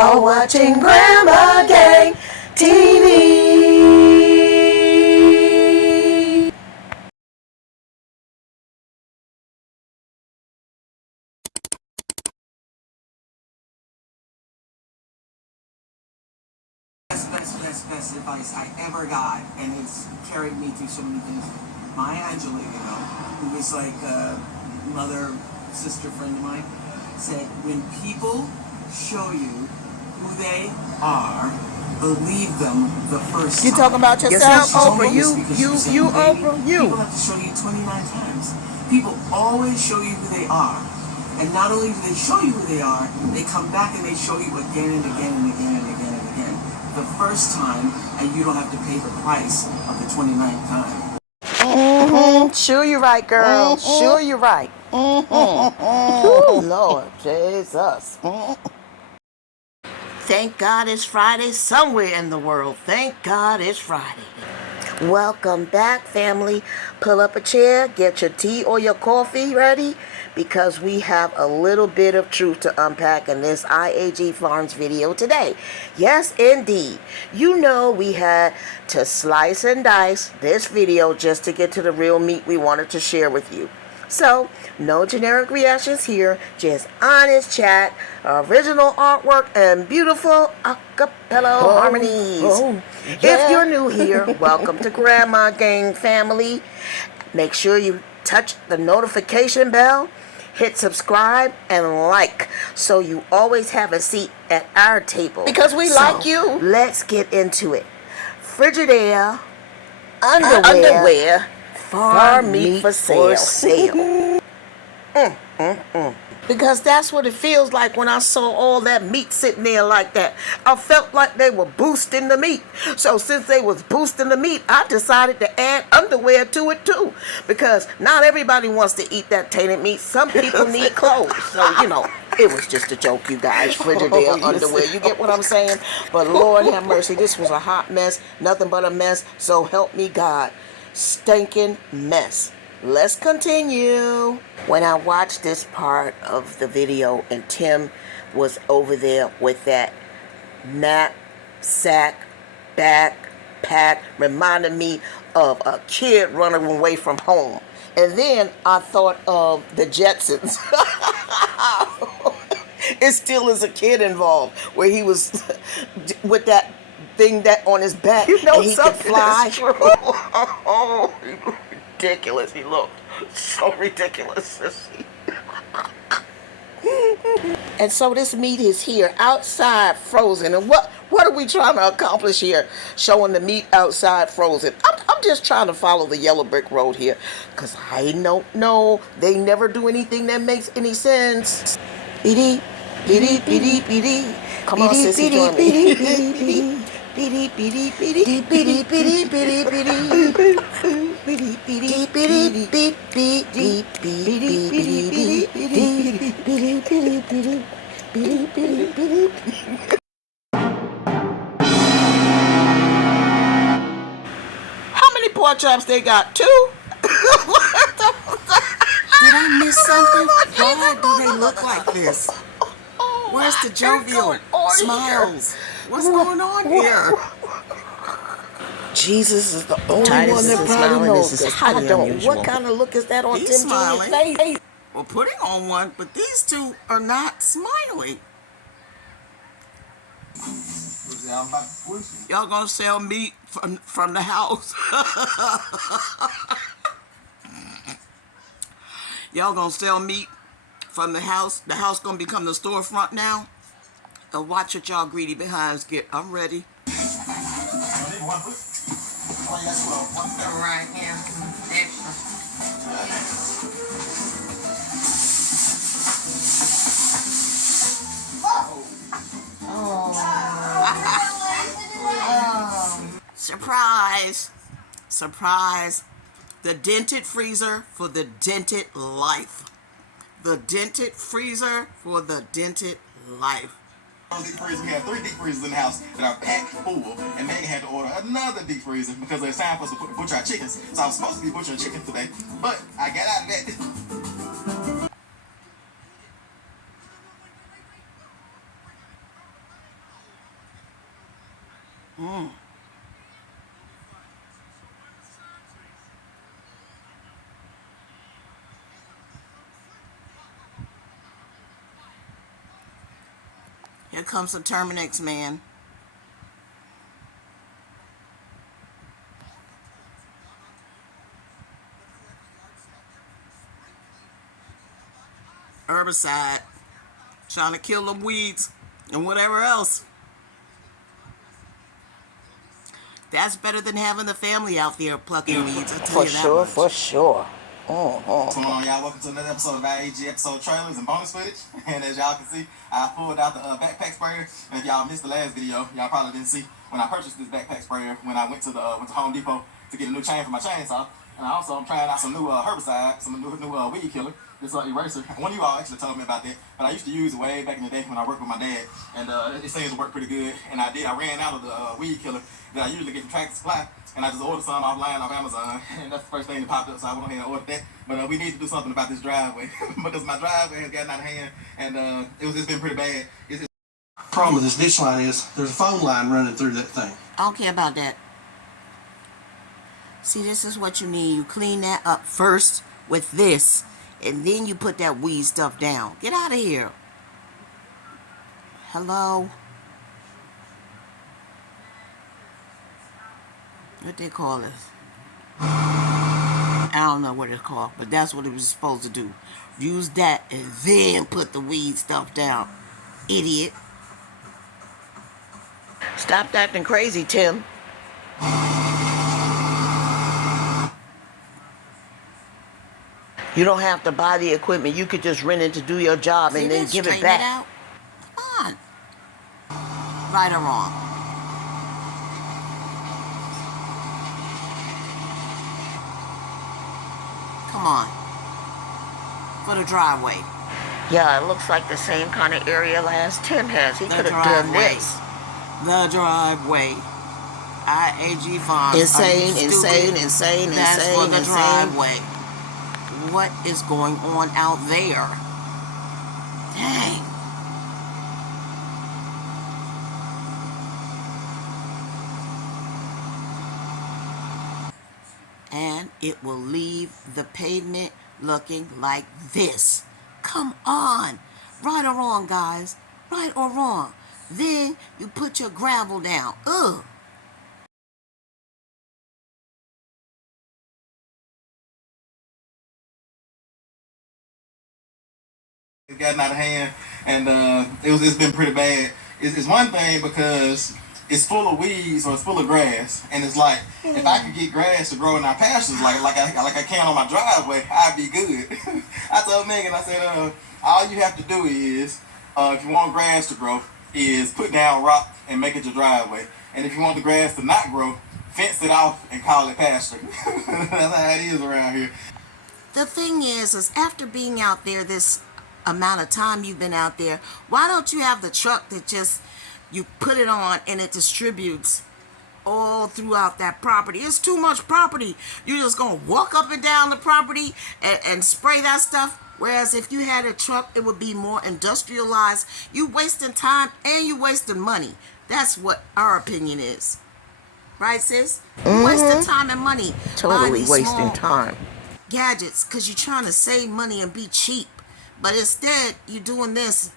are watching Grandma Gang TV. Best advice I ever got, and it's carried me through so many things. My Angela, who was like a mother, sister friend of mine, said, when people show you who they are, believe them the first time. You talking about yourself, Oprah? You, Oprah, you. People have to show you 29 times. People always show you who they are. And not only do they show you who they are, they come back and they show you again and again and again and again and again. The first time, and you don't have to pay the price of the 29th time. Sure you're right, girl. Sure you're right. Ooh, Lord Jesus. Thank God it's Friday somewhere in the world. Thank God it's Friday. Welcome back, family. Pull up a chair, get your tea or your coffee ready, because we have a little bit of truth to unpack in this IAG Farms video today. Yes, indeed. You know we had to slice and dice this video just to get to the real meat we wanted to share with you. So, no generic reactions here, just honest chat, original artwork, and beautiful acapella harmonies. Yeah. If you're new here, welcome to Grandma Gang family. Make sure you touch the notification bell, hit subscribe, and like, so you always have a seat at our table. Because we like you. Let's get into it. Frigidaire, underwear, farm meat for sale. Because that's what it feels like when I saw all that meat sitting there like that. I felt like they were boosting the meat. So since they was boosting the meat, I decided to add underwear to it too. Because not everybody wants to eat that tainted meat. Some people need clothes. So, it was just a joke, you guys. Frigidaire underwear. You get what I'm saying? But Lord have mercy, this was a hot mess. Nothing but a mess. So help me God. Stinking mess. Let's continue. When I watched this part of the video and Tim was over there with that knapsack, backpack, reminded me of a kid running away from home. And then I thought of the Jetsons. It still is a kid involved where he was with that thing that on his back and he could fly. Oh, ridiculous. He looked so ridiculous. And so this meat is here outside frozen. And what are we trying to accomplish here, showing the meat outside frozen? I'm just trying to follow the yellow brick road here, because I don't know, they never do anything that makes any sense. Come on, sissy, join me. How many pork chops they got? 2? Did I miss something? Why do they look like this? Where's the jovial smiles? What's going on here? Jesus is the only one that probably knows this. I don't. What kind of look is that on Tim Jr.'s face? Well, putting on one, but these two are not smiling. Y'all gonna sell meat from the house? Y'all gonna sell meat from the house? The house gonna become the storefront now? Watch what y'all greedy behinds get. I'm ready. Right here, extra. Surprise! Surprise! The dented freezer for the dented life. The dented freezer for the dented life. Deep freezer. We have 3 deep freezers in the house that are packed full, and Megan had to order another deep freezer because it's time for us to butcher our chickens. So I was supposed to be butchering chicken today, but I got out of that. Here comes the Terminix man. Herbicide. Trying to kill the weeds and whatever else. That's better than having the family out there plucking weeds. I tell For you that sure, much. for sure. What's going on, y'all? Welcome to another episode of IAG episode trailers and bonus footage. And as y'all can see, I pulled out the backpack sprayer. And if y'all missed the last video, y'all probably didn't see when I purchased this backpack sprayer when I went to Home Depot to get a new chain for my chainsaw. And I'm trying out some new herbicide, some new weed killer. This eraser. One of you all actually told me about that, but I used to use it way back in the day when I worked with my dad, and it seems to work pretty good. And I ran out of the weed killer that I usually get from Tractor Supply, and I just ordered some offline off Amazon, and that's the first thing that popped up. So I went ahead and ordered that. But we need to do something about this driveway because my driveway has gotten out of hand, and it's been pretty bad. Problem with this ditch line is there's a phone line running through that thing. I don't care about that. See, this is what you need. You clean that up first with this, and then you put that weed stuff down. Get out of here. Hello? What they call it? I don't know what it's called, but that's what it was supposed to do. Use that and then put the weed stuff down. Idiot. Stop acting crazy, Tim. You don't have to buy the equipment. You could just rent it to do your job and then give it back. Out. Come on. Right or wrong? Come on. For the driveway. Yeah, it looks like the same kind of area as Tim has. He could have done this. The driveway. IAG funds. Insane. That's for the driveway. What is going on out there? Dang. And it will leave the pavement looking like this. Come on. Right or wrong, guys? Right or wrong? Then you put your gravel down. Ugh. It's gotten out of hand, and it's been pretty bad. It's one thing because it's full of weeds or it's full of grass, and it's like if I could get grass to grow in our pastures like I can on my driveway, I'd be good. I told Megan, I said, all you have to do is if you want grass to grow, is put down rock and make it your driveway, and if you want the grass to not grow, fence it off and call it pasture. That's how it is around here. The thing is after being out there this amount of time you've been out there, why don't you have the truck that just you put it on and it distributes all throughout that property? It's too much property. You're just gonna walk up and down the property and spray that stuff. Whereas if you had a truck, it would be more industrialized. You wasting time and you wasting money. That's what our opinion is, right, sis? You wasting time and money. Totally wasting time. Gadgets, because you're trying to save money and be cheap. But instead, you're doing this.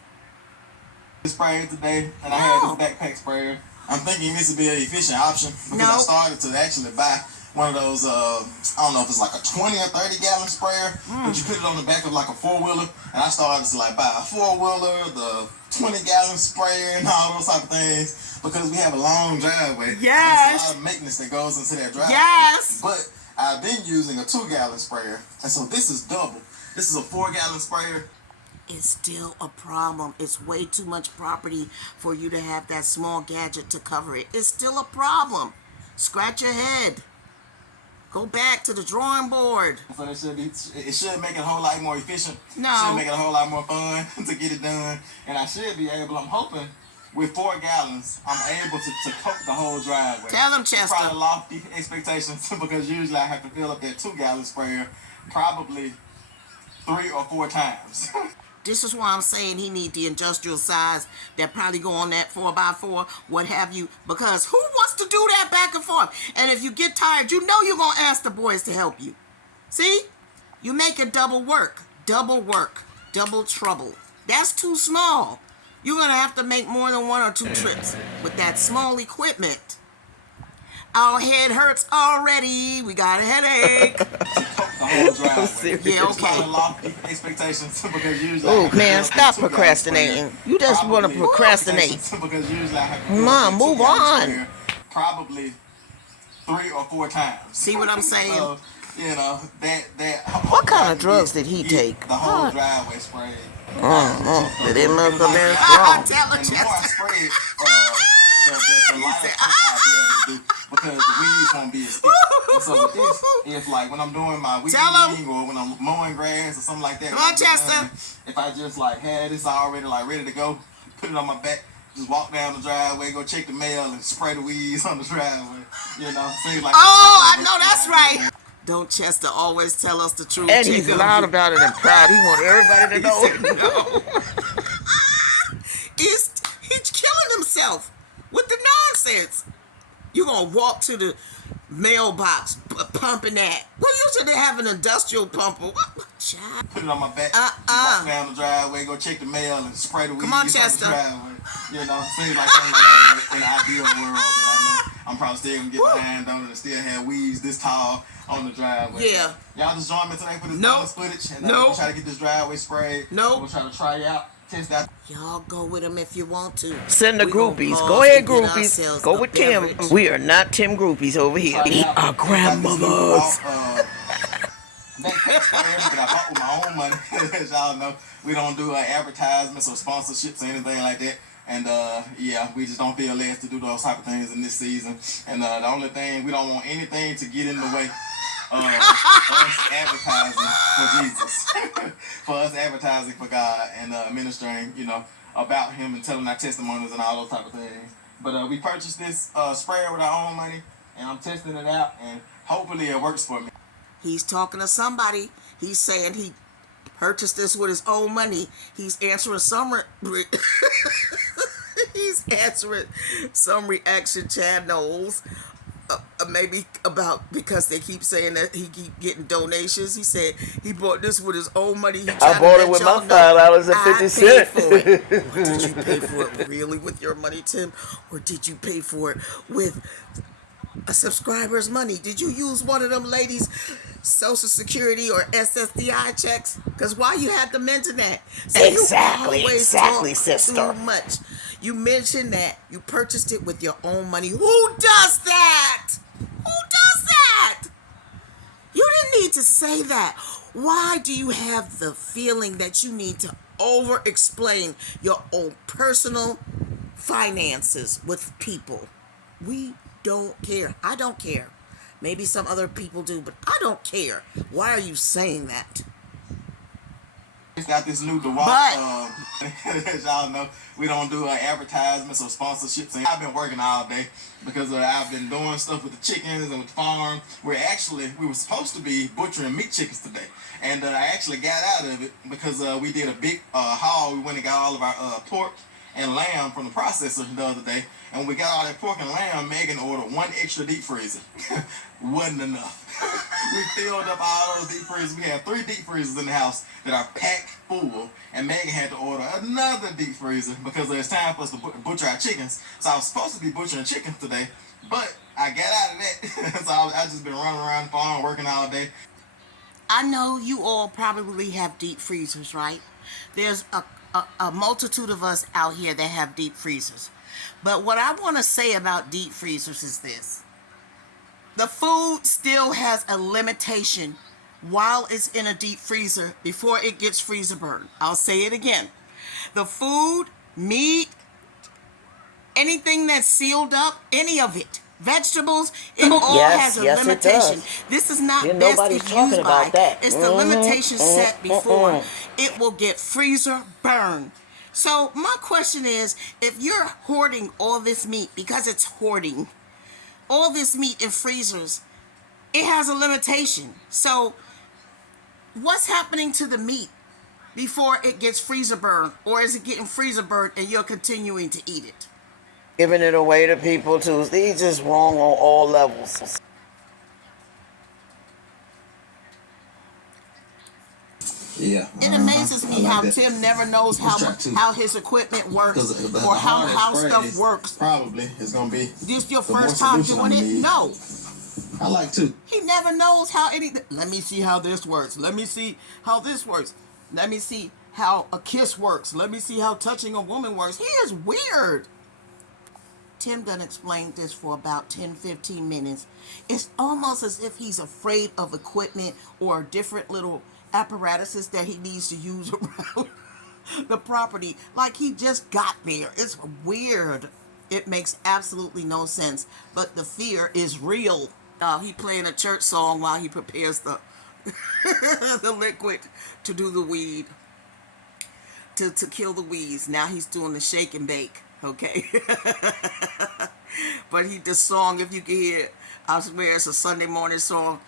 Sprayed today, and I had this backpack sprayer. I'm thinking this would be an efficient option because I started to actually buy one of those, I don't know if it's like a 20 or 30 gallon sprayer, but you put it on the back of like a 4-wheeler, and I started to like buy a 4-wheeler, the 20 gallon sprayer, and all those type of things because we have a long driveway. Yes. There's a lot of maintenance that goes into that driveway. Yes. But I've been using a 2-gallon sprayer, and so this is double. This is a 4-gallon sprayer. It's still a problem. It's way too much property for you to have that small gadget to cover it. It's still a problem. Scratch your head. Go back to the drawing board. So it should make it a whole lot more efficient. No. It should make it a whole lot more fun to get it done. And I should be able, I'm hoping, with 4 gallons, I'm able to coat the whole driveway. Tell them, Chester. Probably lofty expectations because usually I have to fill up that 2-gallon sprayer probably 3 or 4 times. This is why I'm saying he need the industrial size that probably go on that 4x4, what have you, because who wants to do that back and forth? And if you get tired, you know you're going to ask the boys to help you. See? You make it double work, double trouble. That's too small. You're going to have to make more than 1 or 2 trips with that small equipment. Our head hurts already. We got a headache. The whole driveway. Yeah, It's kind okay. of lofty expectations because usually. Oh, I have man, to stop build a 2-gallon procrastinating. sprayer. You just want to Probably procrastinate. because usually I have to build Mom, a move 2-gallon on. sprayer probably 3 or 4 times. See what I'm saying? So, you know, that What kind of drugs did he take? The whole driveway sprayed. Did they must have been Tell strong. her, And the more I Chester. spray it, the lighter coat I'll be able to do because the weeds won't be as thick. And so with this, if like when I'm doing my weed Tell 'em. eating or when I'm mowing grass or something like that, Come when on, I'm getting Chester. done, if I just like had this already like ready to go, put it on my back, just walk down the driveway, go check the mail, and spray the weeds on the driveway. You know, seems like. Oh, I know that's right. Don't Chester always tell us the truth? And he's Jacob? loud about it and proud. He wants everybody to know. No. He's killing himself with the nonsense. You gonna walk to the mailbox pumping that? Well, you should have an industrial pumper. What? Child. Put it on my back, walk down the driveway, go check the mail, and spray the weeds on, on the Chester. driveway. You know, seems like in the ideal world that I know I'm probably still gonna get behind on it and still have weeds this tall on the driveway. Yeah. Y'all just join me today for this Nope. bonus footage, and Nope. we'll try to get this driveway sprayed. Nope. We'll try to try it out, test out. Y'all go with him if you want to. Send the We gonna groupies. pause Go ahead, and get groupies. ourselves Go a with Tim. beverage. We are not Tim groupies over here. Try it Eat out. our grandmothers. Backpack sprayers that I bought with my own money. As y'all know, we don't do advertisements or sponsorships or anything like that. And yeah, we just don't feel led to do those type of things in this season. And the only thing, we don't want anything to get in the way of us advertising for Jesus. For us advertising for God and ministering, you know, about Him and telling our testimonies and all those type of things. But we purchased this sprayer with our own money, and I'm testing it out, and hopefully it works for me. He's talking to somebody. He's saying he purchased this with his own money. He's answering he's answering some reaction channels. Maybe about because they keep saying that he keep getting donations. He said he bought this with his own money. I bought it with my $5.50. For it. Or did you pay for it really with your money, Tim? Or did you pay for it with a subscriber's money? Did you use one of them ladies' Social Security or SSDI checks? Because why you had to mention that? See, Exactly, you always exactly, talk sister. Too much. You mentioned that you purchased it with your own money. Who does that? Who does that? You didn't need to say that. Why do you have the feeling that you need to over-explain your own personal finances with people? We don't care. I don't care. Maybe some other people do, but I don't care. Why are you saying that? It's got this new DeWalt. As y'all know, we don't do advertisements or sponsorships. And I've been working all day because I've been doing stuff with the chickens and with the farm. We were supposed to be butchering meat chickens today. And I actually got out of it because we did a big haul. We went and got all of our pork and lamb from the processor the other day. And when we got all that pork and lamb, Megan ordered 1 extra deep freezer. Wasn't enough. We filled up all those deep freezers. We had 3 deep freezers in the house that are packed full. And Megan had to order another deep freezer because it's time for us to butcher our chickens. So I was supposed to be butchering chickens today, but I got out of that. So I just been running around the farm working all day. I know you all probably have deep freezers, right? There's a multitude of us out here that have deep freezers. But what I want to say about deep freezers is this. The food still has a limitation while it's in a deep freezer before it gets freezer burned. I'll say it again. The food, meat, anything that's sealed up, any of it, vegetables, it all has a yes, it limitation. does. This is not Yeah, best nobody's if talking used about by. that. It's the limitation set before it will get freezer burned. So my question is, if you're hoarding all this meat, because it's hoarding, all this meat in freezers, it has a limitation. So what's happening to the meat before it gets freezer burned? Or is it getting freezer burned and you're continuing to eat it? Giving it away to people too. He's just wrong on all levels. Yeah. It amazes me I like how that. Tim never knows Let's try two. how his equipment works Because the or how hardest spray stuff is works. probably is gonna be This your the more first time solution doing I'm it? gonna need. No. I like two. He never knows how anything. Let me see how this works. Let me see how this works. Let me see how a kiss works. Let me see how touching a woman works. He is weird. Tim done explained this for about 10-15 minutes. It's almost as if he's afraid of equipment or different little apparatuses that he needs to use around the property. Like he just got there. It's weird. It makes absolutely no sense. But the fear is real. He playing a church song while he prepares the the liquid to do the weed. To kill the weeds. Now he's doing the shake and bake. Okay. But the song, if you can hear it, I swear it's a Sunday morning song.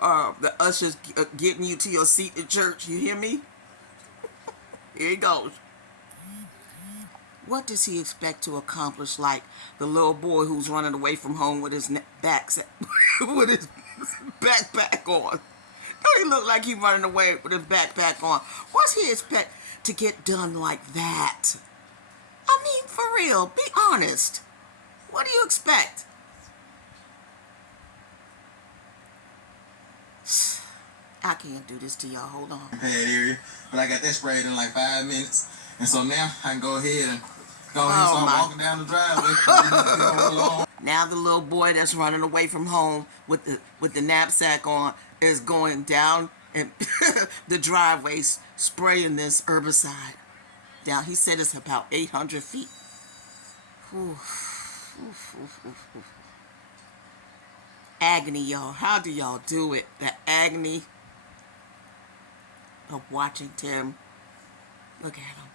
The ushers getting you to your seat in church. You hear me? Here he goes. What does he expect to accomplish? Like the little boy who's running away from home with his with his backpack on. Don't he look like he's running away with his backpack on? What's he expect to get done like that? I mean, for real, be honest. What do you expect? I can't do this to y'all. Hold on. Pad area, but I got that sprayed in like 5 minutes, and so now I can go ahead and start walking down the driveway. Now the little boy that's running away from home with the knapsack on is going down and the driveways spraying this herbicide. Down, he said it's about 800 feet. Agony, y'all. How do y'all do it? The agony of watching Tim. Look at him.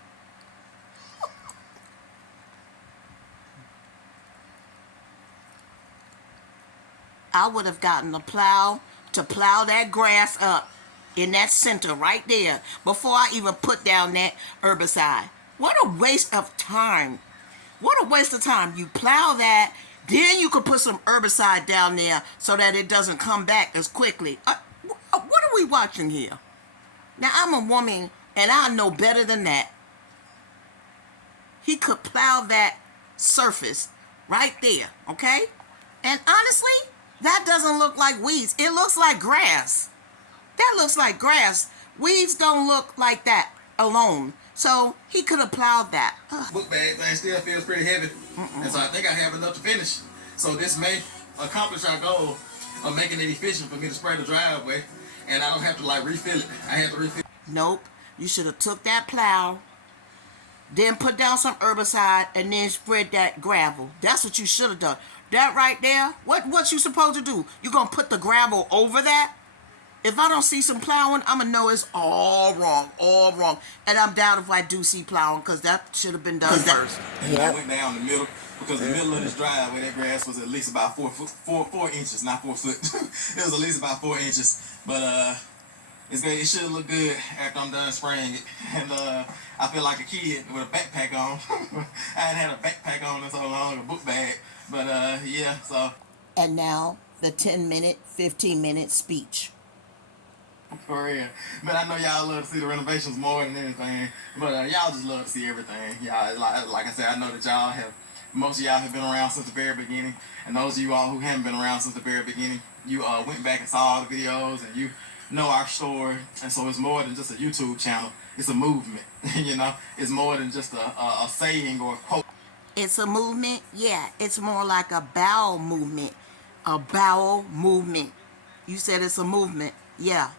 I would have gotten a plow to plow that grass up in that center right there before I even put down that herbicide. What a waste of time. What a waste of time. You plow that, then you could put some herbicide down there so that it doesn't come back as quickly. What are we watching here? Now, I'm a woman and I know better than that. He could plow that surface right there, okay? And honestly, that doesn't look like weeds. It looks like grass. That looks like grass. Weeds don't look like that alone. So he could have plowed that. Book bag thing still feels pretty heavy, and so I think I have enough to finish. So this may accomplish our goal of making it efficient for me to spray the driveway, and I don't have to like refill it. I have to refill. Nope. You should have took that plow, then put down some herbicide, and then spread that gravel. That's what you should have done. That right there, what you supposed to do? You gonna put the gravel over that? If I don't see some plowing, I'm gonna know it's all wrong. And I'm down if I do see plowing, because that should have been done first. I went down the middle because the middle of this driveway, that grass was at least about 4 inches, not 4 foot. It was at least about 4 inches, but it's good. It should look good after I'm done spraying it. And I feel like a kid with a backpack on. I hadn't had a backpack on in so long, a book bag. But yeah, so. And now the 10-minute, 15-minute speech. For real. But I know y'all love to see the renovations more than anything. But y'all just love to see everything. Y'all, like I said, I know that most of y'all have been around since the very beginning. And those of you all who haven't been around since the very beginning, you went back and saw all the videos and you know our story. And so it's more than just a YouTube channel. It's a movement. You know, it's more than just a saying or a quote. It's a movement? Yeah, it's more like a bowel movement. A bowel movement. You said it's a movement. Yeah.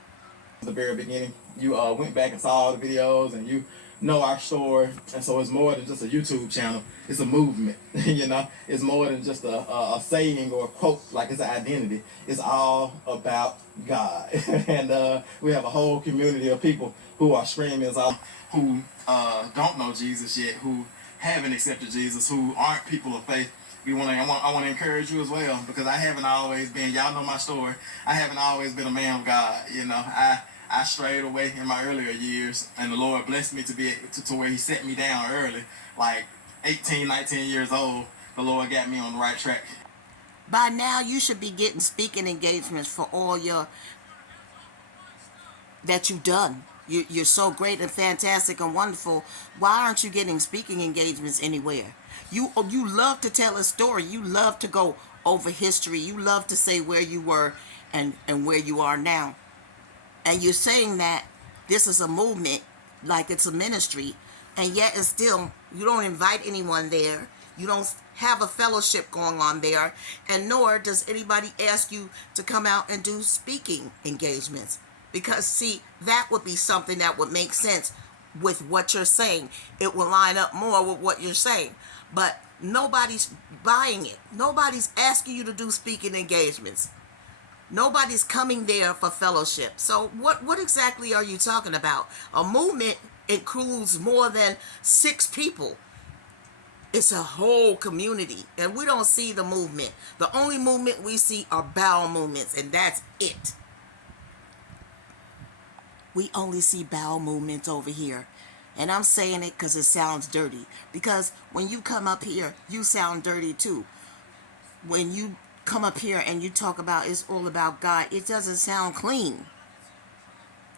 The very beginning, you went back and saw all the videos and you know our story, and so it's more than just a YouTube channel. It's a movement. You know, it's more than just a saying or a quote. Like it's an identity. It's all about God. And we have a whole community of people who are screaming out, who don't know Jesus yet, who haven't accepted Jesus, who aren't people of faith. I want to encourage you as well, because I haven't always been, y'all know my story, I haven't always been a man of God. You know, I strayed away in my earlier years, and the Lord blessed me to where he set me down early, like 18, 19 years old. The Lord got me on the right track. By now, you should be getting speaking engagements for all that you've done. You're so great and fantastic and wonderful. Why aren't you getting speaking engagements anywhere? You love to tell a story. You love to go over history. You love to say where you were and where you are now. And you're saying that this is a movement, like it's a ministry, and yet it's still, you don't invite anyone there. You don't have a fellowship going on there, and nor does anybody ask you to come out and do speaking engagements. Because, see, that would be something that would make sense with what you're saying. It will line up more with what you're saying. But nobody's buying it. Nobody's asking you to do speaking engagements. Nobody's coming there for fellowship. So what exactly are you talking about? A movement includes more than 6 people. It's a whole community, and we don't see the movement. The only movement we see are bowel movements, and that's it. We only see bowel movements over here. And I'm saying it because it sounds dirty. Because when you come up here, you sound dirty too. When you come up here and you talk about it's all about God, it doesn't sound clean.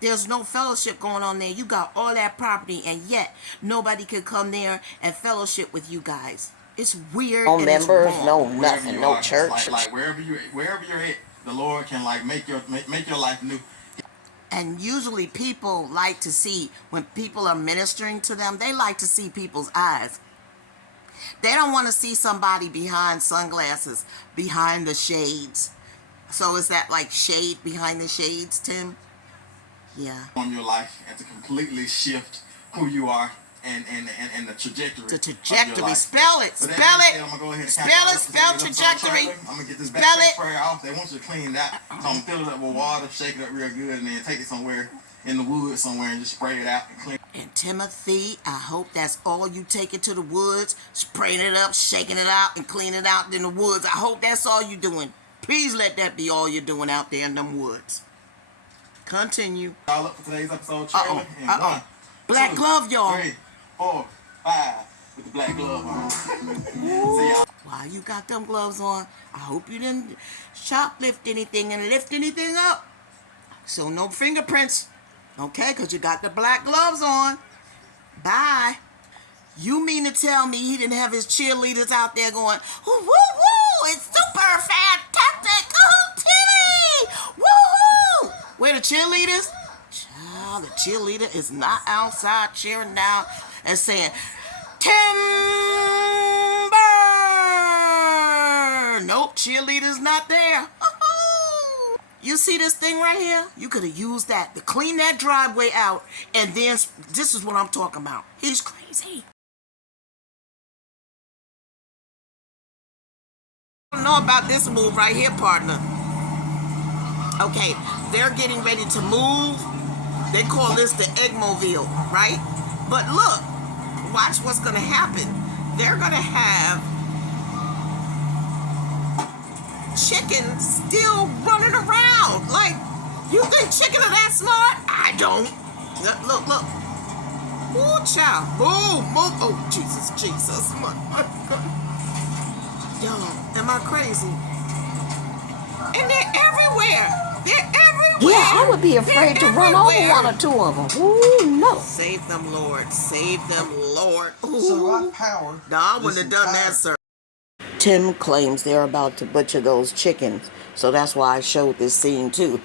There's no fellowship going on there. You got all that property, and yet nobody could come there and fellowship with you guys. It's weird. No and members, it's wrong. no Wherever nothing, you no are, church. like wherever you're at, the Lord can like make your life new. And usually people like to see, when people are ministering to them, they like to see people's eyes. They don't want to see somebody behind sunglasses, behind the shades. So is that like shade behind the shades, Tim? Yeah. On your life and to completely shift who you are and the trajectory. The Of your trajectory. life. Spell it. So that Spell being it. said, I'm gonna go ahead and Spell count it. down Spell this episode trajectory. trailer. I'm gonna get this Spell backpack it. sprayer off. They want you to clean that. So I'm gonna fill it up with water, shake it up real good, and then take it somewhere in the woods somewhere and just spray it out and clean. And Timothy, I hope that's all you take it to the woods, spraying it up, shaking it out, and cleaning it out in the woods. I hope that's all you're doing. Please let that be all you're doing out there in them woods. Continue. All up for today's episode trailer. And 1, Black 2, glove, y'all. 3, 4, 5 with the black glove on. See y'all. While you got them gloves on, I hope you didn't shoplift anything and lift anything up. So no fingerprints. Okay, because you got the black gloves on. Bye. You mean to tell me he didn't have his cheerleaders out there going, woo, woo, woo, it's super fantastic. Oh, Timmy, woo, woo. Where the cheerleaders? Child, the cheerleader is not outside cheering down and saying, Timber. Nope, cheerleader's not there. You see this thing right here? You could have used that to clean that driveway out, and then this is what I'm talking about. He's crazy. I don't know about this move right here, partner. Okay, they're getting ready to move. They call this the Eggmobile, right? But look, watch what's going to happen. They're going to have chickens still running around. Like, you think chickens are that smart? I don't. Look. Ooh, child. Boom. Oh, Jesus. Yo, am I crazy? And they're everywhere. Yeah, I would be afraid to run over 1 or 2 of them. Ooh, no. Save them, Lord. Ooh. So I powered. No, I wouldn't have done that, sir. Tim claims they're about to butcher those chickens. So that's why I showed this scene too.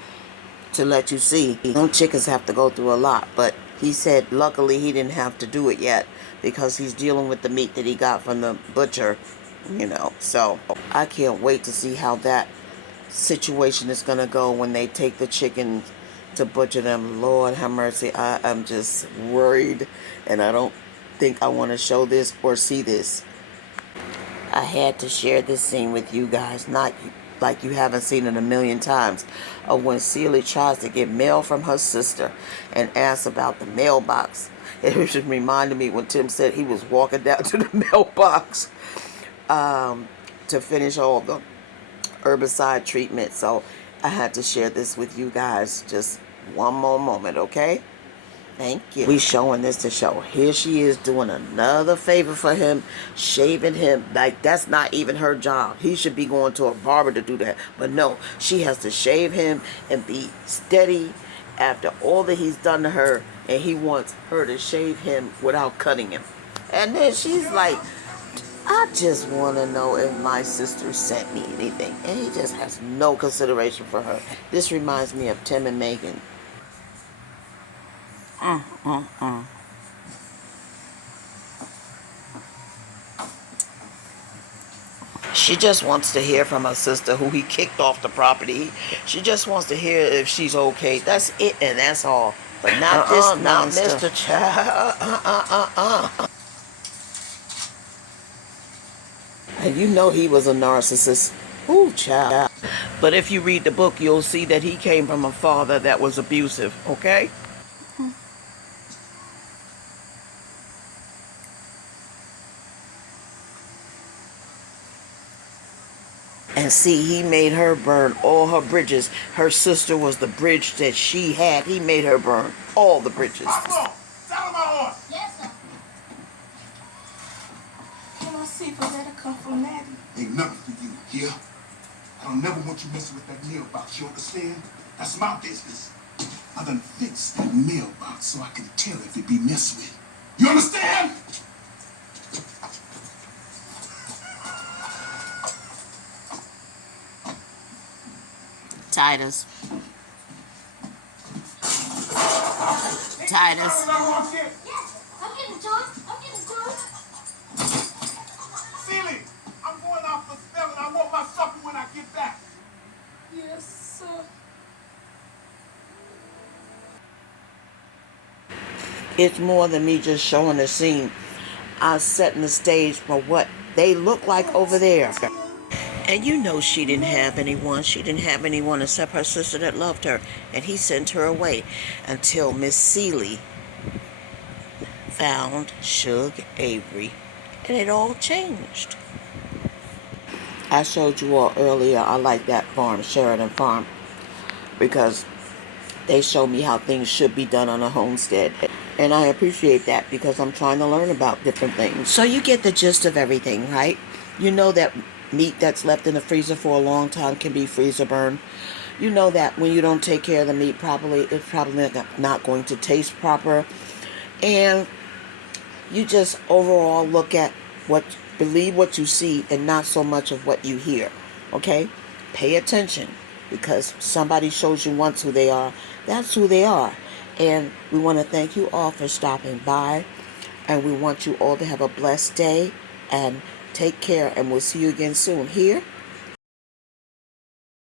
To let you see. Them chickens have to go through a lot. But he said luckily he didn't have to do it yet. Because he's dealing with the meat that he got from the butcher. So I can't wait to see how that situation is going to go when they take the chickens to butcher them. Lord have mercy. I am just worried. And I don't think I want to show this or see this. I had to share this scene with you guys, not like you haven't seen it a million times, of when Celie tries to get mail from her sister and asks about the mailbox. It just reminded me when Tim said he was walking down to the mailbox to finish all the herbicide treatment. So I had to share this with you guys. Just one more moment, okay? Thank you. We showing this to show. Here she is doing another favor for him, shaving him. Like, that's not even her job. He should be going to a barber to do that. But no, she has to shave him and be steady after all that he's done to her, and he wants her to shave him without cutting him. And then she's like, I just want to know if my sister sent me anything. And he just has no consideration for her. This reminds me of Tim and Megan. She just wants to hear from her sister who he kicked off the property. She just wants to hear if she's okay. That's it, and that's all. But not this not Mr. Child. And you know he was a narcissist. Ooh, child. But if you read the book, you'll see that he came from a father that was abusive, okay? And see, he made her burn all her bridges. Her sister was the bridge that she had. He made her burn all the bridges. Saddle my horse. Yes, sir. Can I see if I come from Maddie? Ain't nothing for you here. I don't never want you messing with that mailbox, you understand? That's my business. I done fixed that mailbox so I can tell if it be messed with. You understand? Titus. Titus. Yes, I'm getting to it. I'm getting to it. Sealy, I'm going out for spelling. I want my supper when I get back. Yes, sir. It's more than me just showing the scene. I'm setting the stage for what they look like over there. And you know she didn't have anyone. She didn't have anyone except her sister that loved her. And he sent her away until Miss Seeley found Suge Avery. And it all changed. I showed you all earlier, I like that farm, Sheridan Farm, because they show me how things should be done on a homestead. And I appreciate that because I'm trying to learn about different things. So you get the gist of everything, right? You know that meat that's left in the freezer for a long time can be freezer burned. You know that when you don't take care of the meat properly, it's probably not going to taste proper. And you just overall look at believe what you see and not so much of what you hear. Okay? Pay attention, because somebody shows you once who they are. That's who they are. And we want to thank you all for stopping by. And we want you all to have a blessed day and take care. And we'll see you again soon here